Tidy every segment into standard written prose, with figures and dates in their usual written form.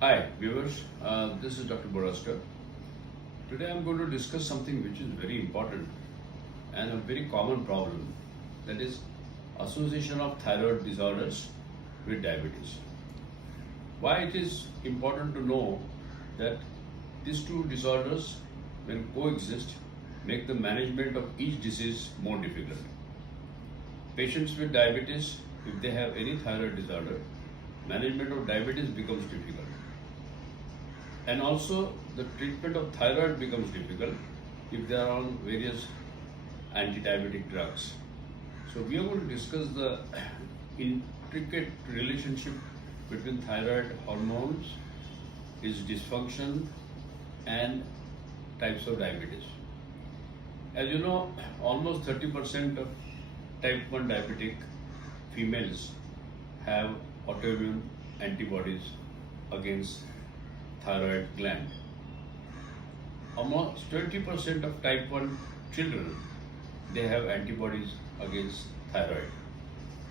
Hi viewers, this is Dr. Bhoraskar. Today I am going to discuss something which is very important and a very common problem, that is association of thyroid disorders with diabetes. Why it is important to know that these two disorders, when coexist, make the management of each disease more difficult. Patients with diabetes, if they have any thyroid disorder, management of diabetes becomes difficult. And also the treatment of thyroid becomes difficult if they are on various anti-diabetic drugs. So we are going to discuss the intricate relationship between thyroid hormones, its dysfunction and types of diabetes. As you know, almost 30% of type 1 diabetic females have autoimmune antibodies against thyroid gland. Almost 20% of type 1 children, they have antibodies against thyroid.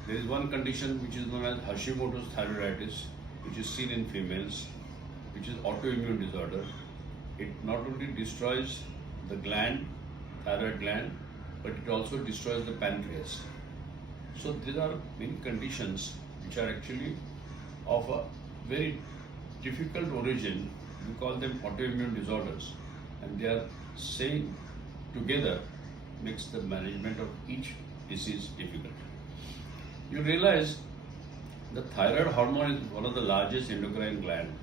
There is one condition which is known as Hashimoto's thyroiditis, which is seen in females, which is autoimmune disorder. It not only destroys the gland, thyroid gland, but it also destroys the pancreas. So these are many conditions which are actually of a very difficult origin. We call them autoimmune disorders, and they are saying together makes the management of each disease difficult. You realize the thyroid hormone is one of the largest endocrine gland,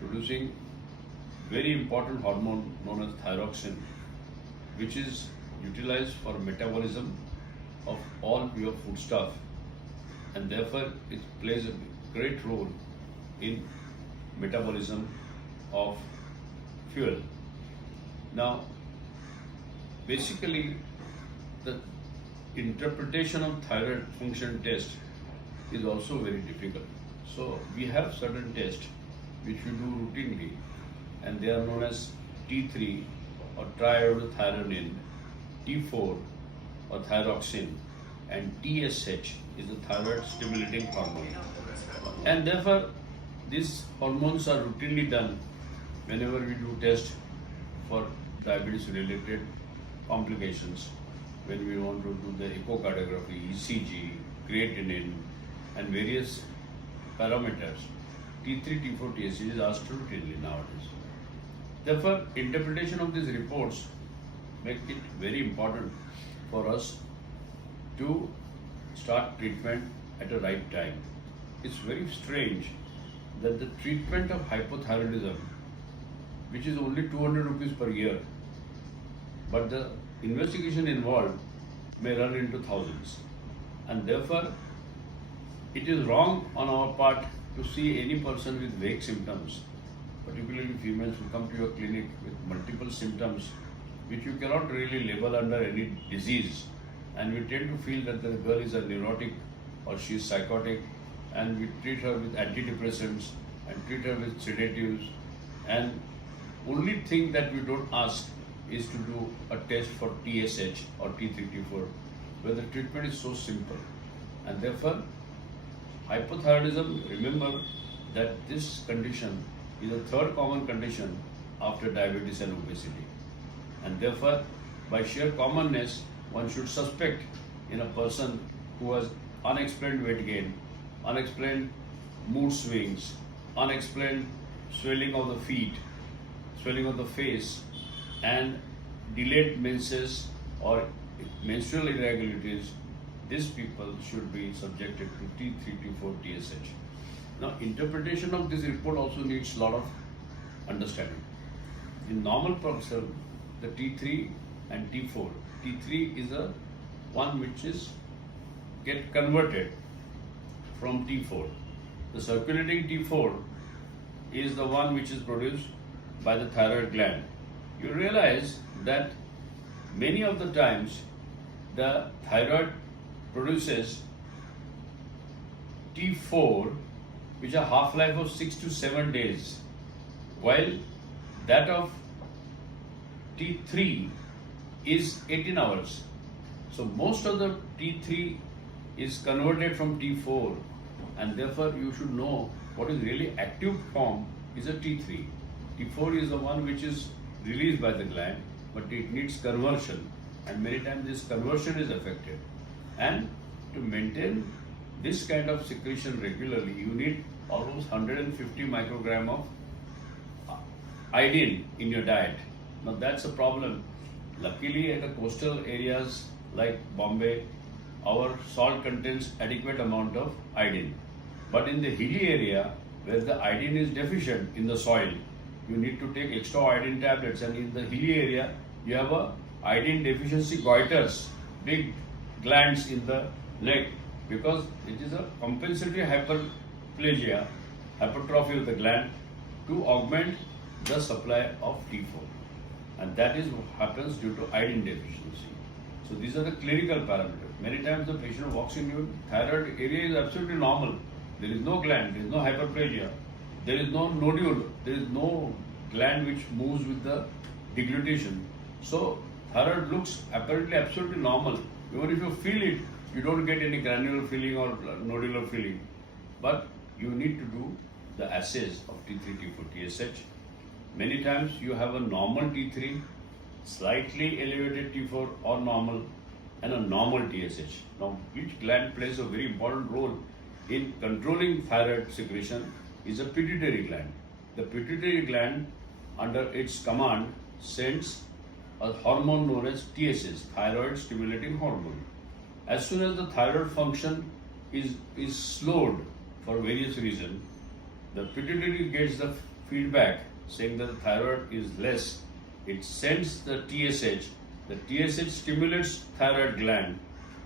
producing very important hormone known as thyroxine, which is utilized for metabolism of all your foodstuff, and therefore it plays a great role in metabolism of fuel. Now, basically, the interpretation of thyroid function test is also very difficult. So we have certain tests which we do routinely, and they are known as T3 or triiodothyronine, T4 or thyroxine, and TSH is the thyroid stimulating hormone. And therefore, these hormones are routinely done whenever we do test for diabetes related complications, when we want to do the echocardiography, ECG, creatinine and various parameters. T3, T4, TSH is asked routinely nowadays. Therefore, interpretation of these reports make it very important for us to start treatment at the right time. It's very strange that the treatment of hypothyroidism, which is only 200 rupees per year, but the investigation involved may run into thousands. And therefore, it is wrong on our part to see any person with vague symptoms, particularly females who come to your clinic with multiple symptoms which you cannot really label under any disease, and we tend to feel that the girl is a neurotic or she is psychotic, and we treat her with antidepressants and treat her with sedatives, and only thing that we don't ask is to do a test for TSH or T3, T4, where the treatment is so simple. And therefore, hypothyroidism, remember that this condition is a third common condition after diabetes and obesity. And therefore, by sheer commonness, one should suspect in a person who has unexplained weight gain, unexplained mood swings, unexplained swelling of the feet, swelling of the face, and delayed menses or menstrual irregularities. These people should be subjected to T3, T4, TSH. Now, interpretation of this report also needs a lot of understanding. In normal person, the T3 and T4. T3 is the one which is get converted from T4. The circulating T4 is the one which is produced by the thyroid gland. You realize that many of the times the thyroid produces T4 which are half-life of 6 to 7 days, while that of T3 is 18 hours. So most of the T3 is converted from T4, and therefore you should know what is really active form is a T3. T4 is the one which is released by the gland, but it needs conversion, and many times this conversion is affected. And to maintain this kind of secretion regularly, you need almost 150 microgram of iodine in your diet. Now that's a problem. Luckily, at the coastal areas like Bombay, our salt contains adequate amount of iodine. But in the hilly area, where the iodine is deficient in the soil, you need to take extra iodine tablets. And in the hilly area, you have a iodine deficiency goiters, big glands in the leg, because it is a compensatory hyperplasia, hypertrophy of the gland to augment the supply of T4. And that is what happens due to iodine deficiency. So these are the clinical parameters. Many times the patient walks in, your thyroid area is absolutely normal. There is no gland, there is no hyperplasia, there is no nodule, there is no gland which moves with the deglutition. So thyroid looks apparently absolutely normal. Even if you feel it, you don't get any granular feeling or nodular feeling. But you need to do the assays of T3, T4, TSH. Many times you have a normal T3, slightly elevated T4 or normal, and a normal TSH. Now, each gland plays a very important role in controlling thyroid secretion is a pituitary gland. The pituitary gland, under its command, sends a hormone known as TSH, thyroid stimulating hormone. As soon as the thyroid function is slowed for various reasons, the pituitary gets the feedback saying that the thyroid is less. It sends the TSH. The TSH stimulates thyroid gland,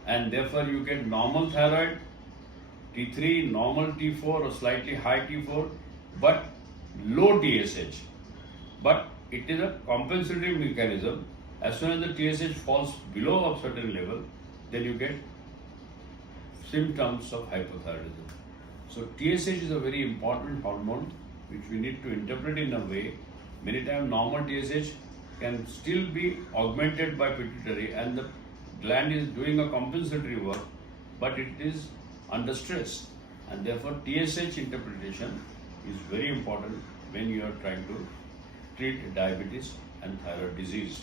and therefore you get normal thyroid, T3, normal T4 or slightly high T4, but low TSH. But it is a compensatory mechanism. As soon as the TSH falls below a certain level, then you get symptoms of hypothyroidism. So TSH is a very important hormone which we need to interpret in a way. Many times normal TSH can still be augmented by pituitary, and the gland is doing a compensatory work, but it is under stress, and therefore TSH interpretation is very important when you are trying to treat diabetes and thyroid disease.